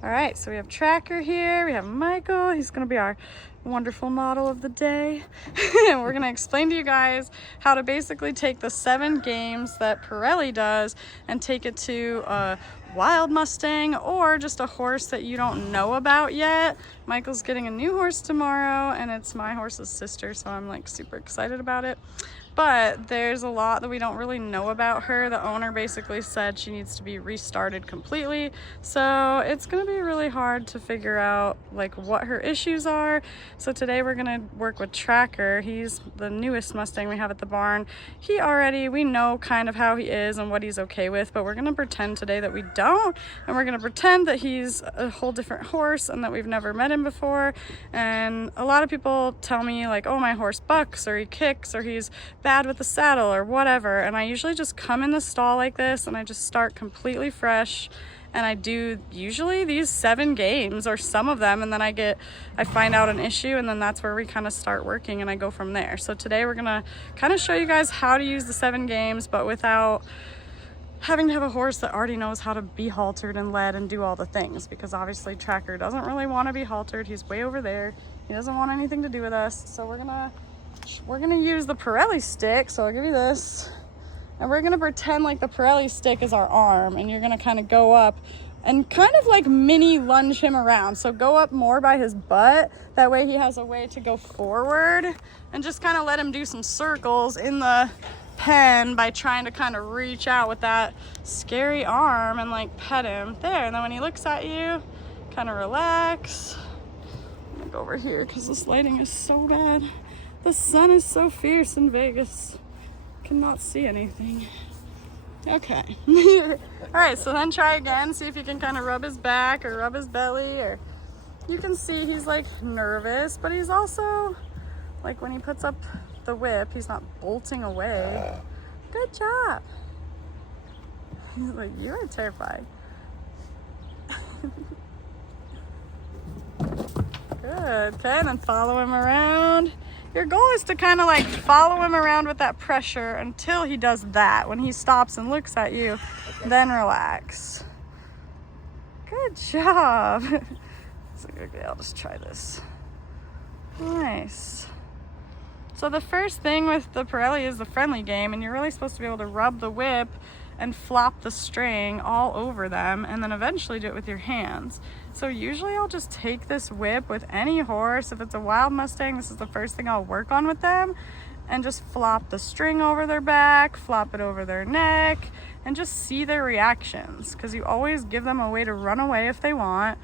All right, so we have Tracker here, we have Michael, he's gonna be our wonderful model of the day. And we're gonna explain to you guys how to basically take the 7 games that Parelli does and take it to a wild Mustang or just a horse that you don't know about yet. Michael's getting a new horse tomorrow and it's my horse's sister, so I'm like super excited about it. But there's a lot that we don't really know about her. The owner basically said she needs to be restarted completely. So it's gonna be really hard to figure out like what her issues are. So today we're gonna work with Tracker. He's the newest Mustang we have at the barn. We know kind of how he is and what he's okay with, but we're gonna pretend today that we don't. And we're gonna pretend that he's a whole different horse and that we've never met him before. And a lot of people tell me like, oh, my horse bucks or he kicks or he's bad with the saddle or whatever, and I usually just come in the stall like this and I just start completely fresh and I do usually these 7 games or some of them, and then I find out an issue, and then that's where we kind of start working and I go from there. So today we're gonna kind of show you guys how to use the 7 games but without having to have a horse that already knows how to be haltered and led and do all the things, because obviously Tracker doesn't really want to be haltered. He's way over there, he doesn't want anything to do with us. So we're gonna use the Parelli stick, so I'll give you this, and we're gonna pretend like the Parelli stick is our arm, and you're gonna kind of go up and kind of like mini lunge him around. So go up more by his butt, that way he has a way to go forward, and just kind of let him do some circles in the pen by trying to kind of reach out with that scary arm and like pet him there. And then when he looks at you, kind of relax. I'm gonna go over here because this lighting is so bad. The sun is so fierce in Vegas. Cannot see anything. Okay. All right, so then try again. See if you can kind of rub his back or rub his belly, or you can see he's like nervous, but he's also like when he puts up the whip, he's not bolting away. Good job. He's like, you are terrified. Good. Okay, and then follow him around. Your goal is to kind of like follow him around with that pressure until he does that. When he stops and looks at you, then relax. Good job. So, okay, I'll just try this. Nice. So the first thing with the Parelli is the friendly game, and you're really supposed to be able to rub the whip and flop the string all over them, and then eventually do it with your hands. So usually I'll just take this whip with any horse. If it's a wild Mustang, this is the first thing I'll work on with them, and just flop the string over their back, flop it over their neck, and just see their reactions, because you always give them a way to run away if they want.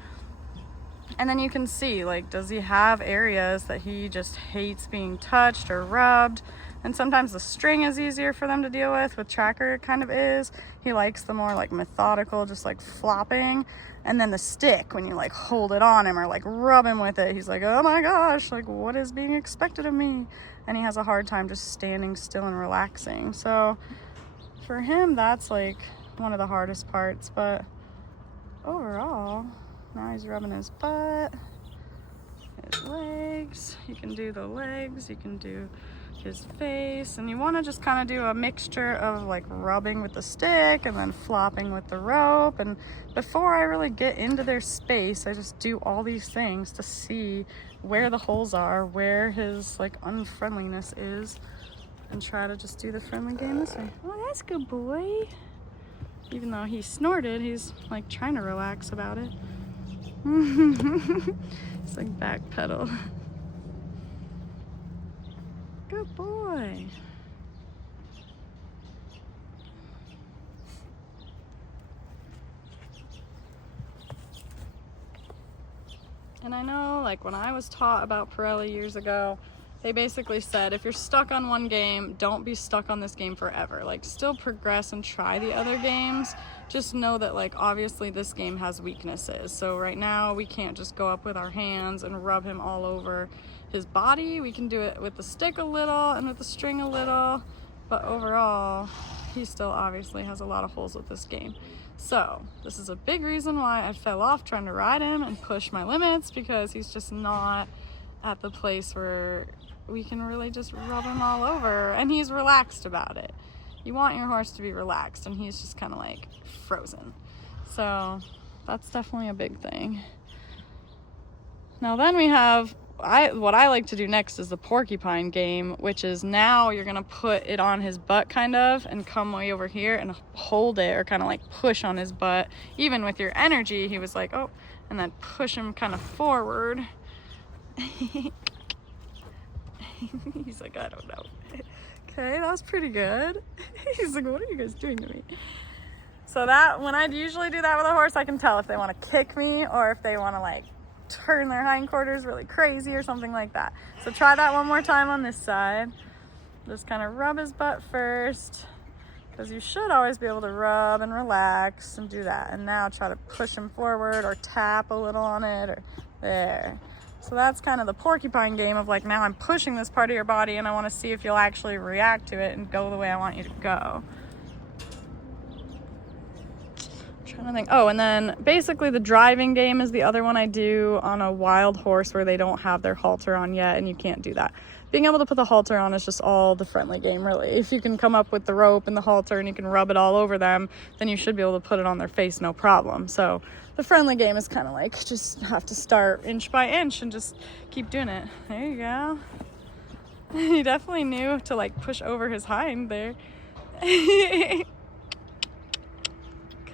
And then you can see, like, does he have areas that he just hates being touched or rubbed? And sometimes the string is easier for them to deal with. With Tracker, it kind of is. He likes the more like methodical, just like flopping. And then the stick, when you like hold it on him or like rub him with it, he's like, oh my gosh, like what is being expected of me? And he has a hard time just standing still and relaxing. So for him, that's like one of the hardest parts. But overall, now he's rubbing his butt, his legs. You can do the legs, you can do his face, and you want to just kind of do a mixture of like rubbing with the stick and then flopping with the rope. And before I really get into their space, I just do all these things to see where the holes are, where his like unfriendliness is, and try to just do the friendly game this way. Oh, that's a good boy. Even though he snorted, he's like trying to relax about it. It's like back pedal. Good boy. And I know, like when I was taught about Parelli years ago, they basically said if you're stuck on one game, don't be stuck on this game forever. Like still progress and try the other games. Just know that like obviously this game has weaknesses. So right now we can't just go up with our hands and rub him all over his body. We can do it with the stick a little and with the string a little, but overall he still obviously has a lot of holes with this game. So this is a big reason why I fell off trying to ride him and push my limits, because he's just not at the place where we can really just rub him all over and he's relaxed about it. You want your horse to be relaxed, and he's just kind of like frozen. So That's definitely a big thing. Now then we have, what I like to do next is the porcupine game, which is now you're gonna put it on his butt kind of and come way over here and hold it, or kind of like push on his butt. Even with your energy, he was like, oh, and then push him kind of forward. He's like, I don't know. Okay, that was pretty good. He's like, what are you guys doing to me? So that, when I usually do that with a horse, I can tell if they want to kick me or if they want to like turn their hindquarters really crazy or something like that. So try that one more time on this side. Just kind of rub his butt first, because you should always be able to rub and relax and do that. And now try to push him forward or tap a little on it, or there. So that's kind of the porcupine game of like, now I'm pushing this part of your body and I want to see if you'll actually react to it and go the way I want you to go. Trying to think. Oh, and then basically the driving game is the other one I do on a wild horse where they don't have their halter on yet, and you can't do that. Being able to put the halter on is just all the friendly game, really. If you can come up with the rope and the halter and you can rub it all over them, then you should be able to put it on their face, no problem. So the friendly game is kind of like, just have to start inch by inch and just keep doing it. There you go. He definitely knew to like push over his hind there.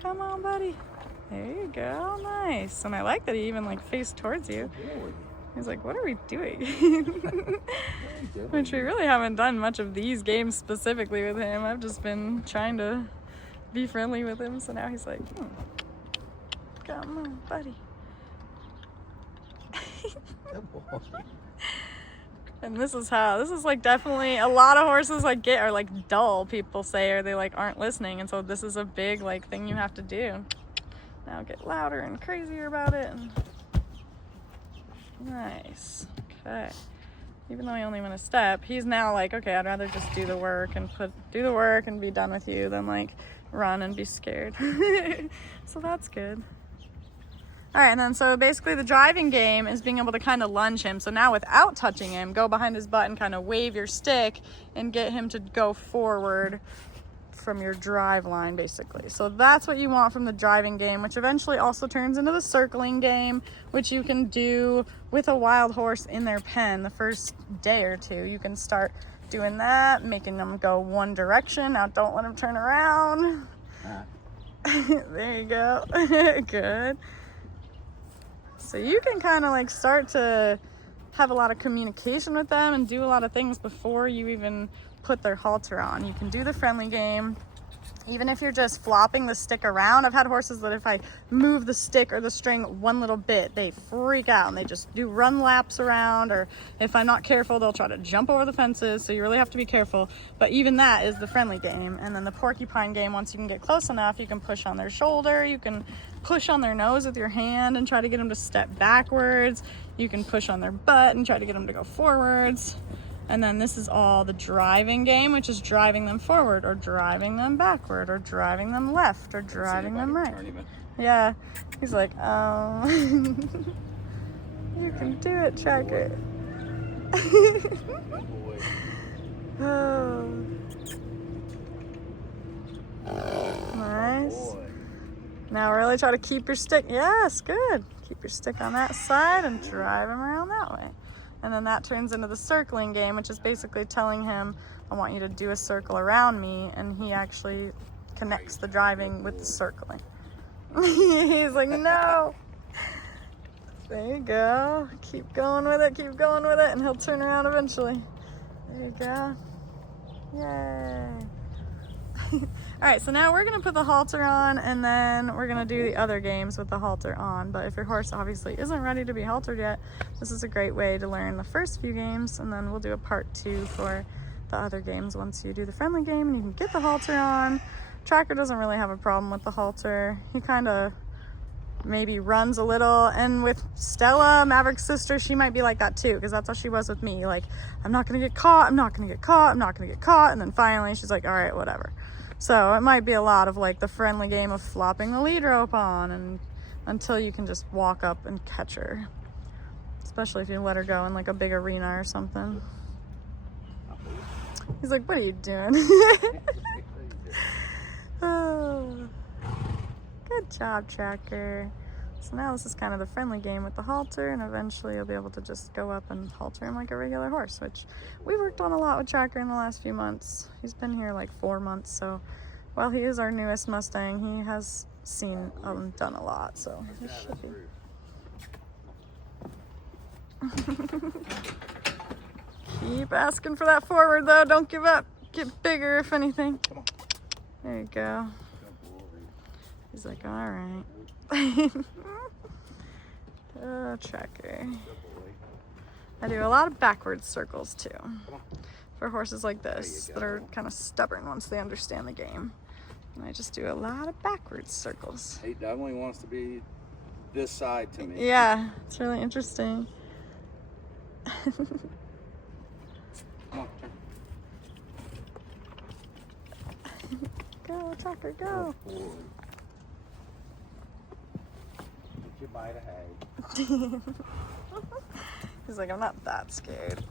Come on, buddy. There you go. Nice. And I like that he even like faced towards you. He's like, what are we doing? Which we really haven't done much of these games specifically with him. I've just been trying to be friendly with him. So now he's like, come on, buddy. And this is like definitely a lot of horses like are like dull, people say, or they like aren't listening. And so this is a big like thing you have to do. Now get louder and crazier about it. And nice. Okay. Even though he only went a step, he's now like, okay, I'd rather just do the work and be done with you than like run and be scared. So that's good. All right, and then so basically the driving game is being able to kind of lunge him. So now without touching him, go behind his butt and kind of wave your stick and get him to go forward from your drive line, basically. So that's what you want from the driving game, which eventually also turns into the circling game, which you can do with a wild horse in their pen the first day or two. You can start doing that, making them go one direction. Now don't let them turn around. There you go. Good. So you can kind of like start to have a lot of communication with them and do a lot of things before you even put their halter on. You can do the friendly game, even if you're just flopping the stick around. I've had horses that if I move the stick or the string one little bit, they freak out and they just do run laps around, or if I'm not careful, they'll try to jump over the fences. So you really have to be careful. But even that is the friendly game. And then the porcupine game, once you can get close enough, you can push on their shoulder, you can push on their nose with your hand and try to get them to step backwards. You can push on their butt and try to get them to go forwards. And then this is all the driving game, which is driving them forward or driving them backward or driving them left or driving them right. Yeah. He's like, you can do it, Tracker. Oh. Nice. Now really try to keep your stick. Yes, good. Keep your stick on that side and drive him around that way. And then that turns into the circling game, which is basically telling him, I want you to do a circle around me. And he actually connects the driving with the circling. He's like, no. There you go. Keep going with it, keep going with it. And he'll turn around eventually. There you go. Yay. All right, so now we're gonna put the halter on, and then we're gonna do the other games with the halter on. But if your horse obviously isn't ready to be haltered yet, this is a great way to learn the first few games, and then we'll do a part 2 for the other games once you do the friendly game and you can get the halter on. Tracker doesn't really have a problem with the halter. He kind of maybe runs a little, and with Stella, Maverick's sister, she might be like that too, because that's how she was with me. Like, I'm not gonna get caught, I'm not gonna get caught, I'm not gonna get caught, and then finally she's like, all right, whatever. So it might be a lot of like the friendly game of flopping the lead rope on, and until you can just walk up and catch her, especially if you let her go in like a big arena or something. He's like, what are you doing? Oh, good job, Tracker. So now this is kind of the friendly game with the halter, and eventually you'll be able to just go up and halter him like a regular horse, which we worked on a lot with Tracker in the last few months. He's been here like 4 months, so while he is our newest Mustang, he has seen done a lot, so he should be. Keep asking for that forward though, don't give up. Get bigger if anything. Come on. There you go. He's like, all right. Oh, Tracker. I do a lot of backwards circles too for horses like this that are kind of stubborn once they understand the game. And I just do a lot of backwards circles. He definitely wants to be this side to me. Yeah, it's really interesting. Come on. Go, Tracker, go. Get your bite of hay. He's like, I'm not that scared.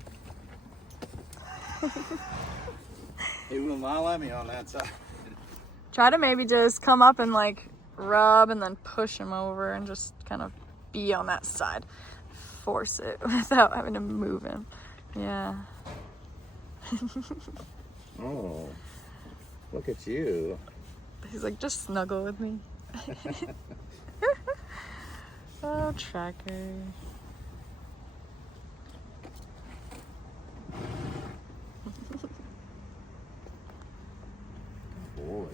He will not let me on that side. Try to maybe just come up and like rub and then push him over and just kind of be on that side. Force it without having to move him. Yeah. Oh, look at you. He's like, just snuggle with me. Oh, Tracker. Boy.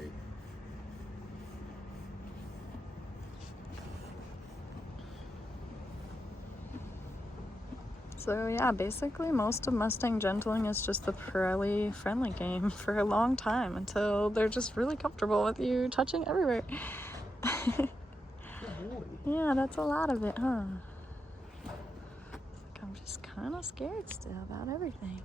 So yeah, basically most of Mustang gentling is just the Parelli friendly game for a long time until they're just really comfortable with you touching everywhere. Yeah, that's a lot of it, huh? Like I'm just kind of scared still about everything.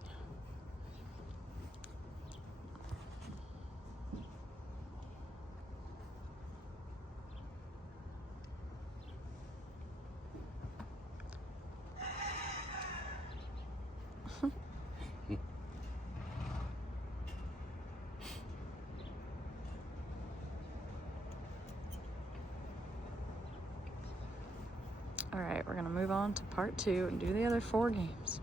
All right, we're gonna move on to part 2 and do the other 4 games.